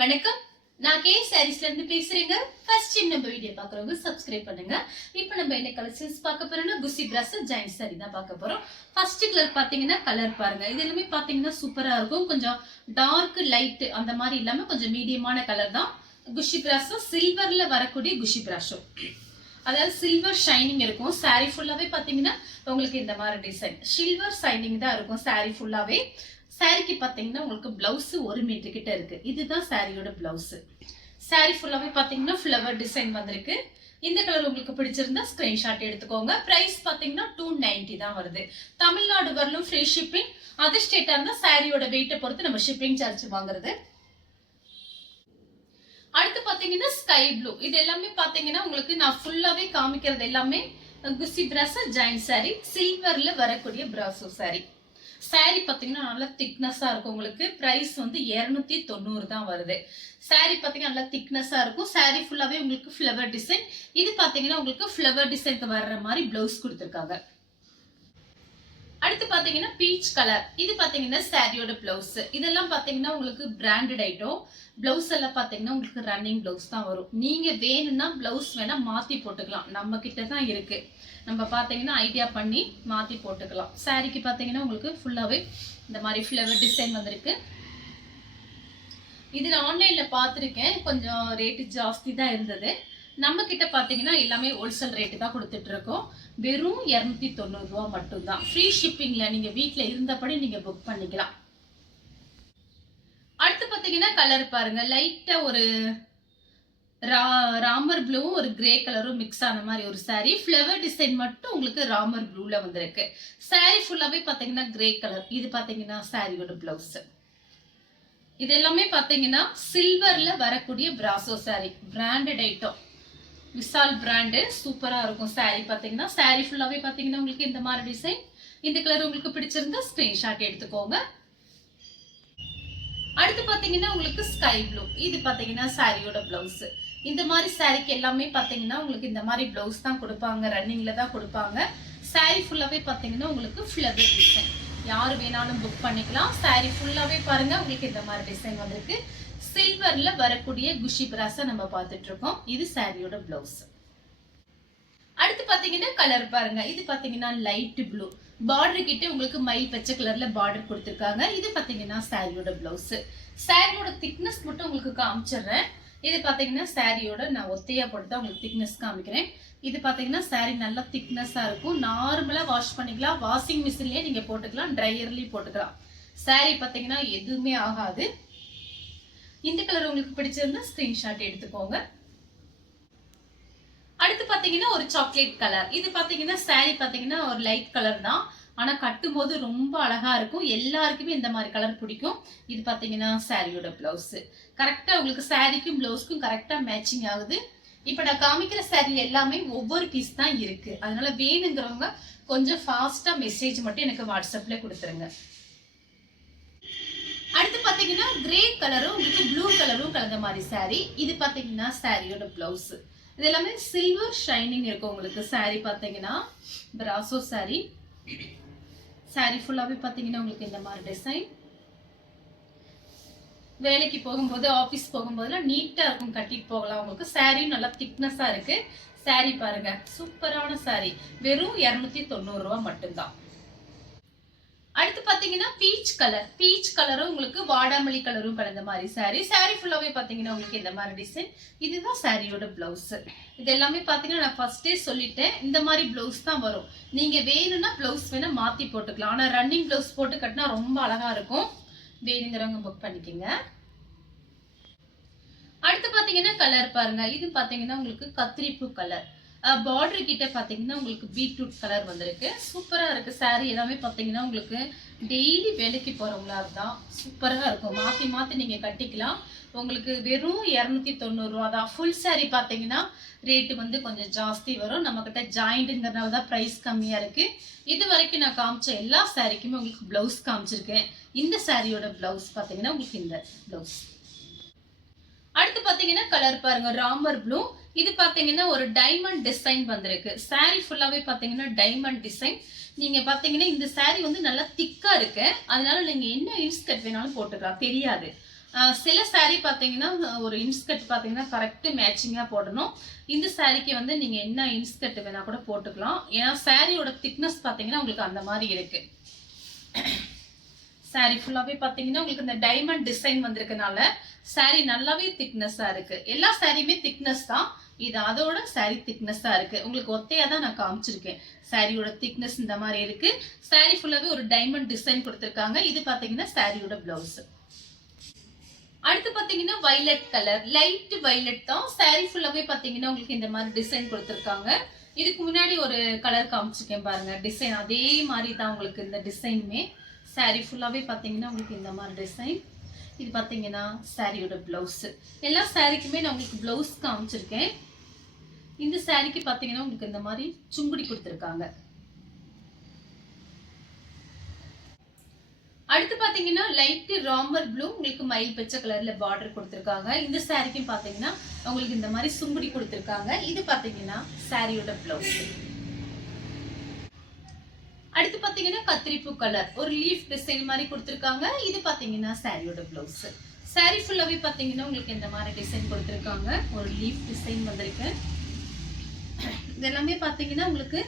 வணக்கம். நான் கே சாரீஸ்ல இருந்து பேசுறேங்க. ஃபர்ஸ்ட் டைம் நம்ம வீடியோ பாக்குறவங்க சப்ஸ்கிரைப் பண்ணுங்க. இப்போ நம்ம என்ன கலெக்ஷன்ஸ் பார்க்க போறோம்னா குசி பிராஸ் ஜாயிண்ட் சாரி தான் பார்க்க போறோம். ஃபர்ஸ்ட் கலர் பாத்தீங்கன்னா கலர் பாருங்க. இது எல்லாமே பாத்தீங்கன்னா சூப்பரா இருக்கும். கொஞ்சம் டார்க் லைட் அந்த மாதிரி இல்லாம கொஞ்சம் மீடியமான கலர் தான். குஷி பிராஸும் சில்வர்ல வரக்கூடிய குஷி பிராஷும், அதாவது சில்வர் ஷைனிங் இருக்கும். சாரி ஃபுல்லாவே பாத்தீங்கன்னா உங்களுக்கு இந்த மாதிரி டிசைன் சில்வர் ஷைனிங் தான் இருக்கும் சாரி ஃபுல்லாவே. சாரிக்கு பாத்தீங்கன்னா உங்களுக்கு பிளவுஸ் 1 மீட்டர் கிட்ட இருக்கு. இதுதான் சாரியோட பிளவுஸ். சாரி ஃபுல்லாவே பாத்தீங்கன்னா ஃப்ளவர் டிசைன் வந்திருக்கு. இந்த கலர் உங்களுக்கு பிடிச்சிருந்தா ஸ்கிரீன்ஷாட் எடுத்துக்கோங்க. பிரைஸ் பாத்தீங்கன்னா 290 தான் வருது. தமிழ்நாடு வரலும் ஃப்ரீ ஷிப்பிங். அதர் ஸ்டேட்டா இருந்தா சாரியோட வெயிட்டை பொறுத்து நம்ம ஷிப்பிங் சார்ஜ் வாங்குறது. அடுத்து பாத்தீங்கன்னா ஸ்கை ப்ளூ. இது எல்லாமே பாத்தீங்கன்னா உங்களுக்கு நான் ஃபுல்லாவே காமிக்கிறது எல்லாமே குசி பிராஸ் ஜாயிண்ட் சாரி, சில்வர்ல வரக்கூடிய பிராசோ சாரி. சாரி பாத்தீங்கன்னா நல்லா திக்னஸா இருக்கும். உங்களுக்கு பிரைஸ் வந்து 290 தான் வருது. சாரி பாத்தீங்கன்னா நல்லா திக்னஸா இருக்கும். சாரி ஃபுல்லாவே உங்களுக்கு ஃப்ளவர் டிசைன். இது பாத்தீங்கன்னா உங்களுக்கு ஃப்ளவர் டிசைனுக்கு வர்ற மாதிரி பிளவுஸ் கொடுத்துருக்காங்க. அடுத்து பாத்தீங்கன்னா பீச் கலர். இது பாத்தீங்கன்னா சாரியோட பிளவுஸ். இதெல்லாம் பாத்தீங்கன்னா உங்களுக்கு பிராண்டட் ஐட்டம். பிளவுஸ் எல்லாம் பாத்தீங்கன்னா உங்களுக்கு ரன்னிங் பிளவுஸ் தான் வரும். நீங்க வேணும்னா பிளவுஸ் வேணா மாத்தி போட்டுக்கலாம். நம்ம கிட்ட தான் இருக்கு. நம்ம பாத்தீங்கன்னா ஐடியா பண்ணி மாத்தி போட்டுக்கலாம். சாரிக்கு பாத்தீங்கன்னா உங்களுக்கு ஃபுல்லாவே இந்த மாதிரி ஃப்ளவர் டிசைன் வந்திருக்கு. இது நான் ஆன்லைன்ல பாத்திருக்கேன். கொஞ்சம் ரேட்டு ஜாஸ்தி தான் இருந்தது. நம்ம கிட்ட பாத்தீங்கன்னா எல்லாமே ஹோல்சேல் ரேட்டு தான் கொடுத்துட்டு இருக்கோம். வெறும் 290 ரூபா மட்டும் தான். ஃப்ரீ ஷிப்பிங்ல நீங்க வீட்ல இருந்தபடி நீங்க புக் பண்ணிக்கலாம். அடுத்து பாத்தீங்கன்னா கலர் பாருங்க. லைட்டா ஒரு ராமர் ப்ளூவும் ஒரு கிரே கலரும் மிக்ஸ் ஆன மாதிரி ஒரு சாரி. ஃப்ளவர் டிசைன் மட்டும் உங்களுக்கு ராமர் ப்ளூல வந்திருக்கு. சாரி ஃபுல்லாவே பாத்தீங்கன்னா கிரே கலர். இது பாத்தீங்கன்னா சாரியோட பிளவுஸ். இது எல்லாமே பாத்தீங்கன்னா சில்வர்ல வரக்கூடிய brasso sorry. Branded item. Vishal brand. சூப்பரா இருக்கும் சாரி பாத்தீங்கன்னா. சாரி ஃபுல்லாவே பாத்தீங்கன்னா உங்களுக்கு இந்த மாதிரி டிசைன். இந்த கலர் உங்களுக்கு பிடிச்சிருந்தா ஸ்கிரீன்ஷாட் எடுத்துக்கோங்க. அடுத்து பாத்தீங்கன்னா உங்களுக்கு ஸ்கை ப்ளூ. இது பாத்தீங்கன்னா சாரியோட பிளவுஸ். இந்த மாதிரி சாரிக்கு எல்லாமே பாத்தீங்கன்னா உங்களுக்கு இந்த மாதிரி பிளவுஸ் தான் கொடுப்பாங்க. ரன்னிங்ல தான் கொடுப்பாங்க. சாரி ஃபுல்லாவே பாத்தீங்கன்னா உங்களுக்கு ஃப்ளவர் டிசைன். யாரு வேணாலும் புக் பண்ணிக்கலாம். சாரி ஃபுல்லாவே பாருங்க உங்களுக்கு இந்த மாதிரி டிசைன் வந்திருக்கு. சில்வர்ல வரக்கூடிய குஷி பிராஸ நம்ம பார்த்துட்டு இருக்கோம். இது சாரியோட பிளவுஸ். அடுத்து பாத்தீங்கன்னா கலர் பாருங்க. இது பாத்தீங்கன்னா லைட் ப்ளூ. பார்டர் கிட்ட உங்களுக்கு மயில் பச்சை கலர்ல பார்டர் கொடுத்திருக்காங்க. இது பாத்தீங்கன்னா சாரியோட பிளவுஸ். சாரியோட திக்னஸ் மட்டும் உங்களுக்கு காமிச்சிடுறேன். இது பாத்தீங்கன்னா சாரியோட நான் ஒத்தையா போட்டு தான் உங்களுக்கு திக்னஸ் காமிக்கிறேன். இது பாத்தீங்கன்னா சாரி நல்லா திக்னஸா இருக்கும். நார்மலா வாஷ் பண்ணிக்கலாம். வாஷிங் மிஷின்லயே நீங்க போட்டுக்கலாம். ட்ரையர்லயும் போட்டுக்கலாம். சாரி பாத்தீங்கன்னா எதுவுமே ஆகாது. இந்த கலர் உங்களுக்கு பிடிச்சிருந்தா ஸ்கிரீன்ஷாட் எடுத்துக்கோங்க. அடுத்து பாத்தீங்கன்னா ஒரு சாக்லேட் கலர். இது பாத்தீங்கன்னா சாரி பாத்தீங்கன்னா ஒரு லைட் கலர் தான். ஆனா கட்டும் போது ரொம்ப அழகா இருக்கும். எல்லாருக்குமே இந்த மாதிரி கலர் பிடிக்கும். இது பாத்தீங்கன்னா சாரியோட பிளவுஸ். கரெக்டா உங்களுக்கு சாரிக்கும் பிளவுஸ்க்கும் கரெக்டா மேட்சிங் ஆகுது. இப்ப நான் காமிக்கிற சாரி எல்லாமே ஒவ்வொரு பீஸ் தான் இருக்கு. அதனால வேணுங்கிறவங்க கொஞ்சம் ஃபாஸ்டா மெசேஜ் மட்டும் எனக்கு வாட்ஸ்அப்ல கொடுத்துருங்க. அடுத்து பாத்தீங்கன்னா கிரே கலரும் உங்களுக்கு ப்ளூ கலரும் கலந்த மாதிரி சாரி. இது பாத்தீங்கன்னா சாரியோட பிளவுஸ். இது எல்லாமே சில்வர் ஷைனிங் இருக்கும் உங்களுக்கு. சாரி பாத்தீங்கன்னா பிராசோ சாரி. சாரி ஃபுல்லாவே பாத்தீங்கன்னா உங்களுக்கு இந்த மாதிரி டிசைன். வேலைக்கு போகும்போது ஆபீஸ் போகும்போதுலாம் நீட்டா இருக்கும். கட்டிட்டு போகலாம். உங்களுக்கு சாரியும் நல்லா திக்னஸா இருக்கு. சாரி பாருங்க சூப்பரான சாரி. வெறும் 290 ரூபா மட்டும்தான். அடுத்து பாத்தீங்கன்னா பீச் கலர். பீச் கலரும் உங்களுக்கு வாடாமல்லி கலரும் கலந்த மாதிரி சாரி. சாரி ஃபுல்லாவே பாத்தீங்கன்னா உங்களுக்கு இந்த மாதிரி டிசைன். இதுதான் சாரியோட பிளவுஸ். இது எல்லாமே பாத்தீங்கன்னா நான் ஃபர்ஸ்டே சொல்லிட்டேன். இந்த மாதிரி பிளவுஸ் தான் வரும். நீங்க வேணும்னா பிளவுஸ் வேணா மாத்தி போட்டுக்கலாம். ஆனா ரன்னிங் பிளவுஸ் போட்டு கட்டினா ரொம்ப அழகா இருக்கும். வேணுங்கிறவங்க புக் பண்ணிக்கங்க. அடுத்து பாத்தீங்கன்னா கலர் பாருங்க. இது பாத்தீங்கன்னா உங்களுக்கு கத்திரிப்பூ கலர். பார்டர் கிட்ட பாத்தீங்கன்னா உங்களுக்கு பீட்ரூட் கலர் வந்திருக்கு. சூப்பரா இருக்கு. சாரி எல்லாமே பாத்தீங்கன்னா உங்களுக்கு டெய்லி வேலைக்கு போறவங்களா இருந்தா சூப்பரா இருக்கும். மாத்தி மாத்தி நீங்க கட்டிக்கலாம். உங்களுக்கு வெறும் 290 ரூபா தான். ஃபுல் சாரி பாத்தீங்கன்னா ரேட்டு வந்து கொஞ்சம் ஜாஸ்தி வரும். நம்ம கிட்ட ஜாயிண்ட்ங்கிறதுனால தான் பிரைஸ் கம்மியா இருக்கு. இது வரைக்கும் நான் காமிச்ச எல்லா சாரிக்குமே உங்களுக்கு பிளவுஸ் காமிச்சிருக்கேன். இந்த சாரியோட பிளவுஸ் பாத்தீங்கன்னா உங்களுக்கு இந்த பிளவுஸ். அடுத்து பாத்தீங்கன்னா கலர் பாருங்க. ராமர் ப்ளூ. இது பாத்தீங்கன்னா ஒரு டைமண்ட் டிசைன் வந்திருக்கு. சாரி ஃபுல்லாவே பாத்தீங்கன்னா டைமண்ட் டிசைன். நீங்க பாத்தீங்கன்னா இந்த சாரி வந்து நல்லா திக்கா இருக்கு. அதனால நீங்க என்ன இன்ஸ்கர்ட் வேணாலும் போட்டுக்கலாம். தெரியாது. சில saree பாத்தீங்கன்னா ஒரு இன்ஸ்கர்ட் பாத்தீங்கன்னா கரெக்ட் மேட்சிங்கா போடணும். இந்த சாரிக்கு வந்து நீங்க என்ன இன்ஸ்கர்ட் வேணா கூட போட்டுக்கலாம். ஏன்னா சாரியோட திக்னஸ் பாத்தீங்கன்னா உங்களுக்கு அந்த மாதிரி இருக்கு. சாரி ஃபுல்லாவே பாத்தீங்கன்னா உங்களுக்கு இந்த டைமண்ட் டிசைன் வந்திருக்கனால சாரி நல்லாவே திக்னஸா இருக்கு. எல்லா சாரியுமே திக்னஸ் தான். இது அதோட சாரி திக்னஸா இருக்கு. உங்களுக்கு ஒத்தையா தான் நான் காமிச்சிருக்கேன். சாரியோட திக்னஸ் இந்த மாதிரி இருக்கு. சாரி ஃபுல்லாவே ஒரு டைமண்ட் டிசைன் கொடுத்திருக்காங்க. இது பாத்தீங்கன்னா சாரியோட பிளவுஸ். அடுத்து பாத்தீங்கன்னா வயலட் கலர், லைட் வயலட் தான். சாரி ஃபுல்லாவே பாத்தீங்கன்னா உங்களுக்கு இந்த மாதிரி டிசைன் கொடுத்திருக்காங்க. இதுக்கு முன்னாடி ஒரு கலர் காமிச்சிருக்கேன் பாருங்க, டிசைன் அதே மாதிரி தான் உங்களுக்கு இந்த டிசைனுமே. சாரி ஃபுல்லாவே பாத்தீங்கன்னா உங்களுக்கு இந்த மாதிரி டிசைன். இது பாத்தீங்கன்னா சாரியோட பிளவுஸ். எல்லா சாரிக்குமே நான் உங்களுக்கு பிளவுஸ் காமிச்சிருக்கேன். இந்த சாரிக்கு பாத்தீங்கன்னா உங்களுக்கு இந்த மாதிரி சுங்குடி கொடுத்திருக்காங்க. அடுத்து பாத்தீங்கன்னா லைட் ராமர் ப்ளூ, உங்களுக்கு மயில் பச்சை கலர்ல பார்டர் கொடுத்திருக்காங்க. இந்த சாரிக்கும் பாத்தீங்கன்னா உங்களுக்கு இந்த மாதிரி சுங்குடி கொடுத்திருக்காங்க. இது பாத்தீங்கன்னா சாரியோட பிளவுஸ். அடுத்து பாத்தீங்கன்னா கத்திரிப்பூ கலர், ஒரு லீஃப் டிசைன் மாதிரி கொடுத்திருக்காங்க. இது பாத்தீங்கன்னா சாரியோட பிளவுஸ். சாரி ஃபுல்லாவே பாத்தீங்கன்னா உங்களுக்கு இந்த மாதிரி டிசைன் கொடுத்திருக்காங்க. ஒரு லீஃப் டிசைன் வந்திருக்கு. இதெல்லாமே பாத்தீங்கன்னா உங்களுக்கு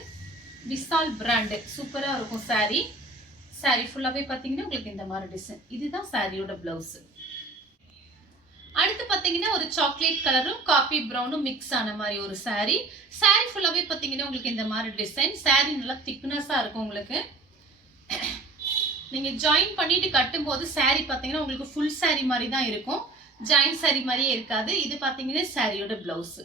விசால் பிராண்ட் சூப்பரா இருக்கும் சாரி. சாரி ஃபுல்லாவே பாத்தீங்கன்னா உங்களுக்கு இந்த மாதிரி டிசைன். இதுதான் சாரியோட பிளவுஸ். அடுத்து பாத்தீங்கன்னா ஒரு சாக்லேட் கலரும் காபி பிரவுனும் மிக்ஸ் ஆன மாதிரி ஒரு சாரி. சாரி ஃபுல்லாவே பாத்தீங்கன்னா உங்களுக்கு இந்த மாதிரி டிசைன். சாரி நல்லா திக்னஸா இருக்கும். உங்களுக்கு நீங்க ஜாயின் பண்ணிட்டு கட்டும் போது சாரி பாத்தீங்கன்னா உங்களுக்கு ஃபுல் சாரி மாதிரி தான் இருக்கும். ஜாயின் சாரி மாதிரியே இருக்காது. இது பாத்தீங்கன்னா சாரியோட பிளவுஸ்.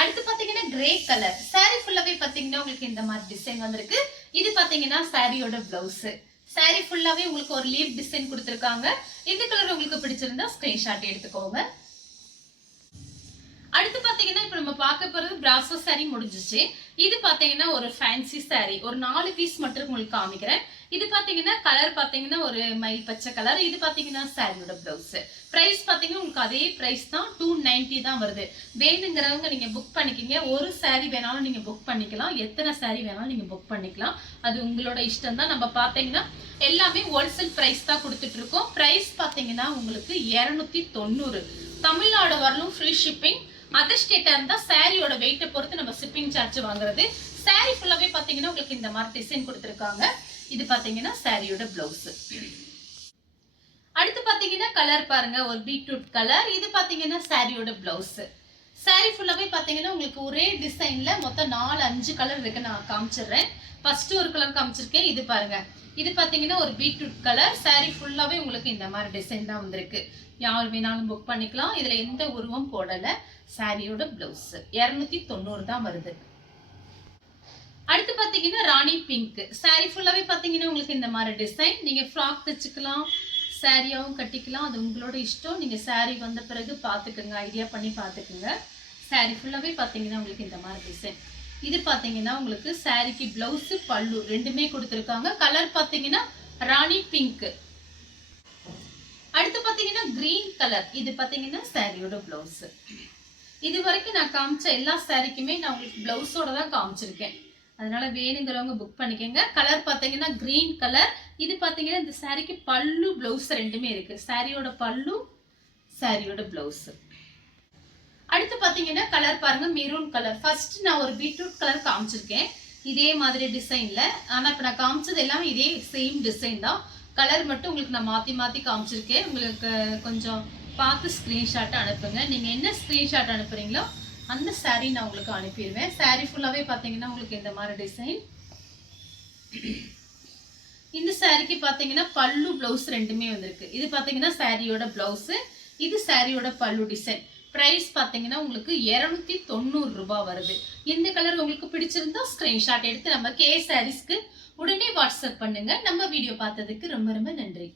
அடுத்து பாத்தீங்கன்னா கிரே கலர், சாரி ஃபுல்லாவே பாத்தீங்கன்னா உங்களுக்கு இந்த மாதிரி டிசைன் வந்திருக்கு. இது பாத்தீங்கன்னா சாரியோட பிளவுஸ். சாரி ஃபுல்லாவே உங்களுக்கு ஒரு லீஃப் டிசைன் கொடுத்திருக்காங்க. இந்த கலர் உங்களுக்கு பிடிச்சிருந்தா ஸ்கிரீன்ஷாட் எடுத்துக்கோங்க. அடுத்து பாத்தீங்கன்னா இப்ப நம்ம பார்க்க போறது பிராசோ சாரி முடிஞ்சிச்சு. இது பாத்தீங்கன்னா ஒரு ஃபேன்சி சாரி. ஒரு 4 பீஸ் மட்டும் உங்களுக்கு காமிக்கிறேன். இது பாத்தீங்கன்னா கலர் பாத்தீங்கன்னா ஒரு மயில் பச்சை கலர். இது பாத்தீங்கன்னா சாரியோட பிளவுஸ். பிரைஸ் பாத்தீங்கன்னா உங்களுக்கு அதே பிரைஸ் தான், 290 தான் வருது. வேணுங்கிறவங்க நீங்க புக் பண்ணிக்கங்க. ஒரு சாரி வேணாலும் நீங்க புக் பண்ணிக்கலாம். எத்தனை சாரி வேணாலும் நீங்க புக் பண்ணிக்கலாம். அது உங்களோட இஷ்டம் தான். நம்ம பாத்தீங்கன்னா எல்லாமே ஹோல்சேல் பிரைஸ் தான் கொடுத்துட்டு இருக்கோம். பிரைஸ் பாத்தீங்கன்னா உங்களுக்கு 290. தமிழ்நாடு வரலும் ஃப்ரீ ஷிப்பிங். அதர் ஸ்டேட்டா இருந்தா சாரியோட வெயிட்டை பொறுத்து நம்ம ஷிப்பிங் சார்ஜ் வாங்குறது. சாரி ஃபுல்லாவே பாத்தீங்கன்னா உங்களுக்கு இந்த மாதிரி டிசைன் கொடுத்திருக்காங்க. இது பாத்தீங்கன்னா சாரியோட பிளவுஸ். அடுத்து பாத்தீங்கன்னா கலர் பாருங்க, ஒரு பீட்ரூட் கலர். இது பாத்தீங்கன்னா சாரியோட பிளவுஸ். சாரி ஃபுல்லாவே பாத்தீங்கன்னா உங்களுக்கு ஒரே டிசைன்ல மொத்தம் 4-5 கலர் இருக்கு. நான் காமிச்சிடுறேன். ஃபர்ஸ்ட் ஒரு கலர் காமிச்சிருக்கேன். இது பாருங்க, இது பாத்தீங்கன்னா ஒரு பீட்ரூட் கலர். சாரி ஃபுல்லாவே உங்களுக்கு இந்த மாதிரி டிசைன் தான் வந்திருக்கு. யார் வேணாலும் புக் பண்ணிக்கலாம். இதுல எந்த உருவம் போடல. சாரியோட பிளவுஸ் 290 தான் வருது. அடுத்து பாத்தீங்கன்னா ராணி பிங்க். சாரி ஃபுல்லாவே பாத்தீங்கன்னா உங்களுக்கு இந்த மாதிரி டிசைன். நீங்க ஃப்ராக் தச்சுக்கலாம், சாரியாவும் கட்டிக்கலாம். அது உங்களோட இஷ்டம். நீங்க சாரி வந்த பிறகு பாத்துக்கோங்க, ஐடியா பண்ணி பாத்துக்கோங்க. சாரி ஃபுல்லாவே பாத்தீங்கன்னா உங்களுக்கு இந்த மாதிரி டிசைன். இது பாத்தீங்கன்னா உங்களுக்கு சாரிக்கு பிளவுஸ் பல்லு ரெண்டுமே கொடுத்திருக்காங்க. கலர் பாத்தீங்கன்னா ராணி பிங்க். அடுத்து பாத்தீங்கன்னா கிரீன் கலர். இது பாத்தீங்கன்னா சாரியோட பிளவுஸ். இது வரைக்கும் நான் காமிச்ச எல்லா சாரிக்குமே நான் உங்களுக்கு பிளவுஸோட தான் காமிச்சிருக்கேன். அதனால வேணுங்கிறவங்க புக் பண்ணிக்கோங்க. கலர் பாத்தீங்கன்னா கிரீன் கலர். இது பாத்தீங்கன்னா இந்த சாரிக்கு பல்லு பிளவுஸ் ரெண்டுமே இருக்கு. சாரியோட பல்லு, சாரியோட பிளவுஸ். அடுத்து பாத்தீங்கன்னா கலர் பாருங்க, மெரூன் கலர். ஃபர்ஸ்ட் நான் ஒரு பீட்ரூட் கலர் காமிச்சிருக்கேன் இதே மாதிரி டிசைன்ல. ஆனா இப்ப நான் காமிச்சது எல்லாமே இதே சேம் டிசைன் தான். கலர் மட்டும் உங்களுக்கு நான் மாத்தி மாத்தி காமிச்சிருக்கேன். உங்களுக்கு கொஞ்சம் பார்த்து ஸ்கிரீன்ஷாட் அனுப்புங்க. நீங்க என்ன ஸ்கிரீன்ஷாட் அனுப்புறீங்களோ அந்த சாரி நான் உங்களுக்கு அனுப்பிடுவேன். சாரி ஃபுல்லாவே பாத்தீங்கன்னா உங்களுக்கு இந்த மாதிரி டிசைன். இந்த சாரிக்கு பாத்தீங்கன்னா பல்லு பிளவுஸ் ரெண்டுமே வந்திருக்கு. இது பாத்தீங்கன்னா சாரியோட பிளவுஸ், இது சாரியோட பல்லு டிசைன். பிரைஸ் பாத்தீங்கன்னா உங்களுக்கு 290 ரூபாய் வருது. இந்த கலர் உங்களுக்கு பிடிச்சிருந்தா ஸ்கிரீன்ஷாட் எடுத்து நம்ம கே சாரீஸ்க்கு உடனே வாட்ஸ்அப் பண்ணுங்க. நம்ம வீடியோ பார்த்ததுக்கு ரொம்ப ரொம்ப நன்றி.